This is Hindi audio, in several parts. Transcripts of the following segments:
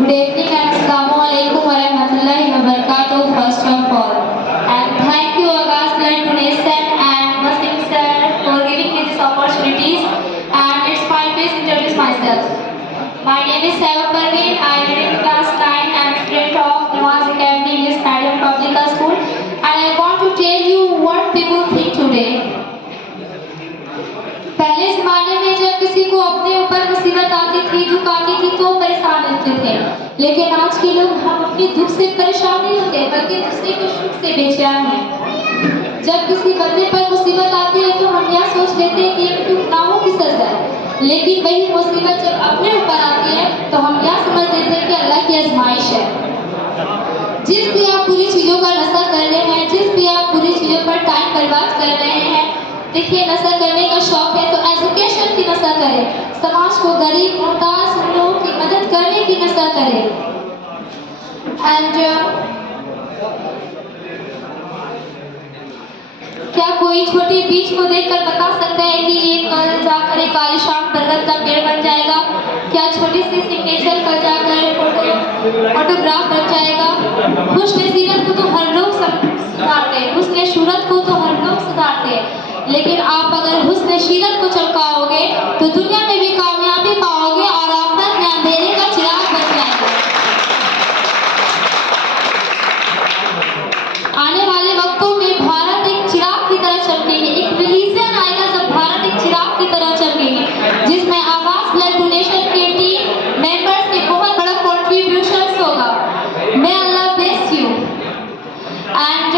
Good evening and Assalamualaikum warahmatullahi wabarakatuh first of all. And thank you Agas Blood Donation and Muslim Sir for giving me these opportunities. And it's my place to introduce myself. My name is Seva Parveen. I am in class 9 and student of Nawaz Academy English Medium Public School. And I want to tell you what people think today. पहले ज़माने में जब किसी को अपने ऊपर मुसीबत आती थी, दुख आती थी तो परेशान होते थे, लेकिन आज के लोग हम अपने दुख से परेशान नहीं होते बल्कि दूसरे के सुख से बेचैन हैं। जब किसी बंदे पर मुसीबत आती है तो हम यह सोच लेते हैं कि ये तो गुनाहों की सजा है, लेकिन वही मुसीबत जब अपने ऊपर आती है तो हम यह समझ लेते हैं कि अल्लाह की आजमाइश है। जिस भी आप बुरी चीज़ों का नशा कर रहे हैं, जिस भी आप बुरी चीज़ों पर टाइम बर्बाद कर रहे हैं, देखिए नशा करने का शौक है तो एजुकेशन की नशा करें, समाज को गरीब मोहताज लोगों की मदद करने की नशा करें। एंड क्या कोई छोटे बीज को देखकर बता सकता है कि ये कल जाकर एक आलिशान बरगद का पेड़ बन जाएगा? क्या छोटी सी सिग्नेचर कल जाकर फोटोग्राफ बन जाएगा? हुस्न सीरत को तो हर लोग सुधारते हैं, हुस्न सूरत को तो हर लोग सुधारते हैं, लेकिन आप अगर हुस्न सीरत को चमकाओगे तो दुनिया में भी कामयाबी पाओगे और आखिरत में अंधेरे का चिराग बन जाएगा। आने वाले वक्तों में भारत एक चिराग की तरह चमकेगी, एक रिलीजन आएगा जब भारत एक चिराग की तरह चमकेगी, जिसमें आवाज ब्लड डोनेशन के टीम मेंबर्स के बहुत बड़ा कॉन्ट्रीब्यूशन होगा। May Allah bless you and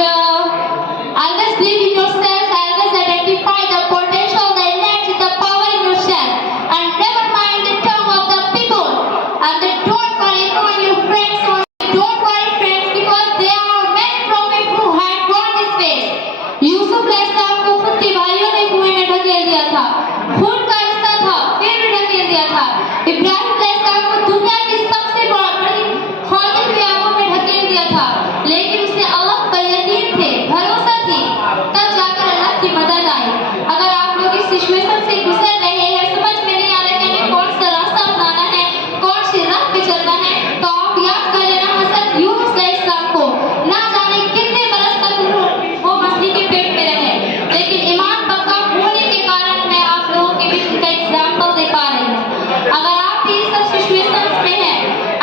always believe in yourself, always identify the potential, the energy, the power in yourself, and never mind the tongue of the people. And don't worry for your friends, don't worry friends, because there are many prophets who had gone this way. Yusuf अलैहिस्सलाम को खुद के भाइयों ने कुएं में ढकेल दिया था, खून का रिश्ता था फिर भी ढकेल दिया था। इब्राहिम अलैहिस्सलाम को दुनिया की सबसे बड़ी खौली हुई आगों में ढकेल दिया था, लेकिन उसे अल्लाह पर यकीन थे, भरोसा थी, तब जाकर अल्लाह की मदद आई। अगर आप लोग इस सिचुएशन से गुजर रहे हैं, समझ में नहीं आ रहा कि हमें कौन सा रास्ता अपनाना है, कौन सी राह पे चलना है, तो आप याद कर लेना हज़रत यूनुस अलैहिस्सलाम को। ना जाने कितने बरस तक वो मछली के पेट में रहे, लेकिन ईमान पक्का होने के कारण मैं आप लोगों के बीच का एग्जाम्पल दे पा रही हूँ। अगर आप भी इस सिचुएशन में हैं,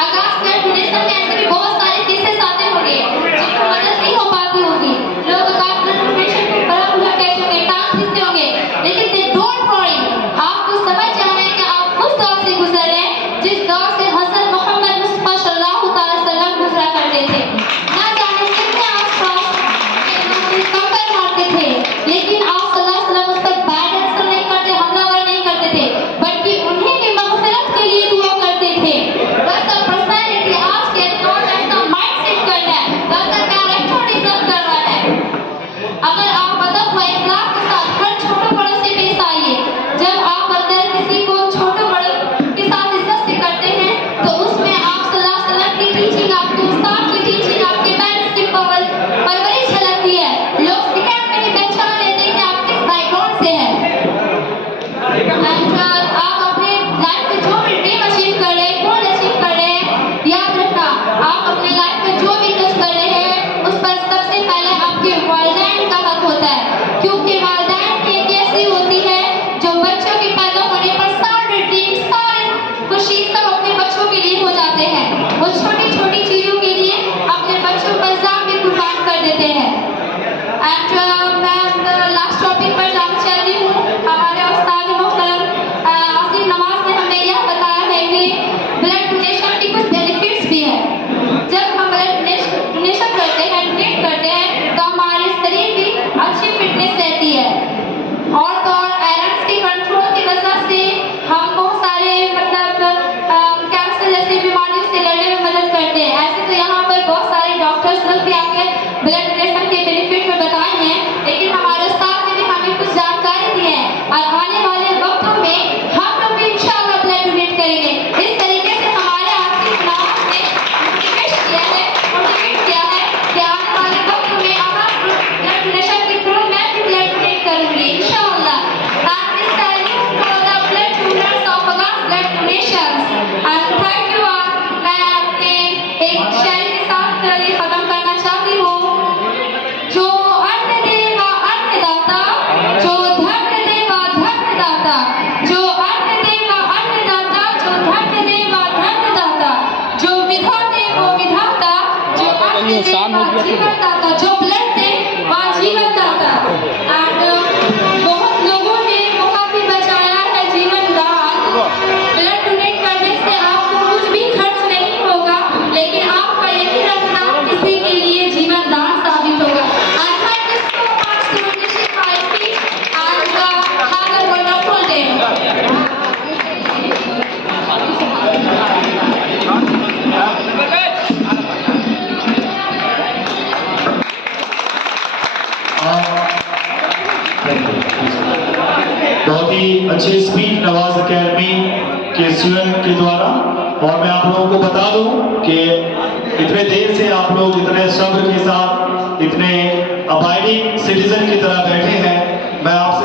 आकाश ब्लड डोनेशन के ऐसे भी बहुत सारे केसेस आते होंगे जिनको मदद नहीं हो पाती होगी, लोग आकाश ब्लड डोनेशन को बड़ा बुरा कहते होंगे, टांग खींचते होंगे, लेकिन they don't worry, आपको समझ जाना है कि आप उस दौर से गुजर रहे हैं जिस दौर से हज़रत मोहम्मद मुस्तफा सल्लल्लाहु अलैहि वसल्लम गुजरा करते थे। ना जाने कितने आसपास कंकर मारते थे, लेकिन आप सल्लल्लाहु अलैहि वसल्लम उस पर बैड आंसर नहीं करते, हमलावर नहीं करते थे, बल्कि उन्हीं की मग़फ़िरत के लिए दुआ करते थे। वैसा पर्सनैलिटी आज के दौर में ऐसा माइंडसेट करना है, वैसा कैरेक्टर डेवलप करना है। अगर आप अदब व इखलाक के साथ हर छोटे बड़े से पेश आइए, जब आप अंदर किसी को छोटे बड़े के साथ इज्जत से करते हैं तो उसमें आप सल्लल्लाहु अलैहि वसल्लम की टीचिंग, आपके उस्ताद की टीचिंग, आपके पेरेंट्स की परवरिश झलकती है। लोग सेकंड में ही पहचान लेते हैं कि आप किस बैकग्राउंड से हैं। आप अपने लाइफ में जो भी ड्रीम अचीव कर रहे हैं, गोल अचीव कर रहे हैं, याद रखना आप अपने लाइफ में जो भी कुछ कर रहे हैं उस पर सबसे पहले आपके वालिदैन का हक होता है, क्योंकि वालिदैन एक ऐसी होती है जो बच्चों के पैदा होने पर सारे ड्रीम, सारी खुशी सब अपने बच्चों के लिए हो जाते हैं। वो छोटी छोटी चीज़ों के लिए अपने बच्चों पर जान भी कुर्बान कर देते हैं। एंड मैं लास्ट टॉपिक पर जाना चाहती हूँ। हमारे उस्ताद मोहतरम आसिफ नवाज ने हमें यह बताया है कि ब्लड डोनेशन की कुछ बेनिफिट्स भी है। जब हम ब्लड डोनेशन करते हैं, डोनेट करते हैं, तो हमारे शरीर की अच्छी फिटनेस रहती है, और तो और आयरन की कंट्रोल की वजह से हम बहुत सारे कैंसर जैसी बीमारियों से लड़ने में मदद करते हैं। ऐसे तो यहाँ पर बहुत सारे डॉक्टर्स लोग भी आके ब्लड डोनेशन के बेनिफिट में बताए हैं, लेकिन हमारे उस्ताद ने भी हमें कुछ जानकारी दी है जीवनदाता, जो ब्लड थे वहाँ जीवनदाता। एंड बहुत लोगों ने बहुत ही बचाया है जीवनदान। ब्लड डोनेट करने से आपको कुछ भी खर्च नहीं होगा, लेकिन आपका यही रक्तदान किसी के लिए जीवनदान साबित होगा। And thank you so much to Leadership ISP and have a wonderful day. बहुत ही अच्छी स्पीच नवाज अकेडमी के स्टूडेंट के द्वारा। और मैं आप लोगों को बता दूं कि इतने देर से आप लोग इतने सब्र के साथ, इतने अबाइडिंग सिटीजन की तरह बैठे हैं। मैं आप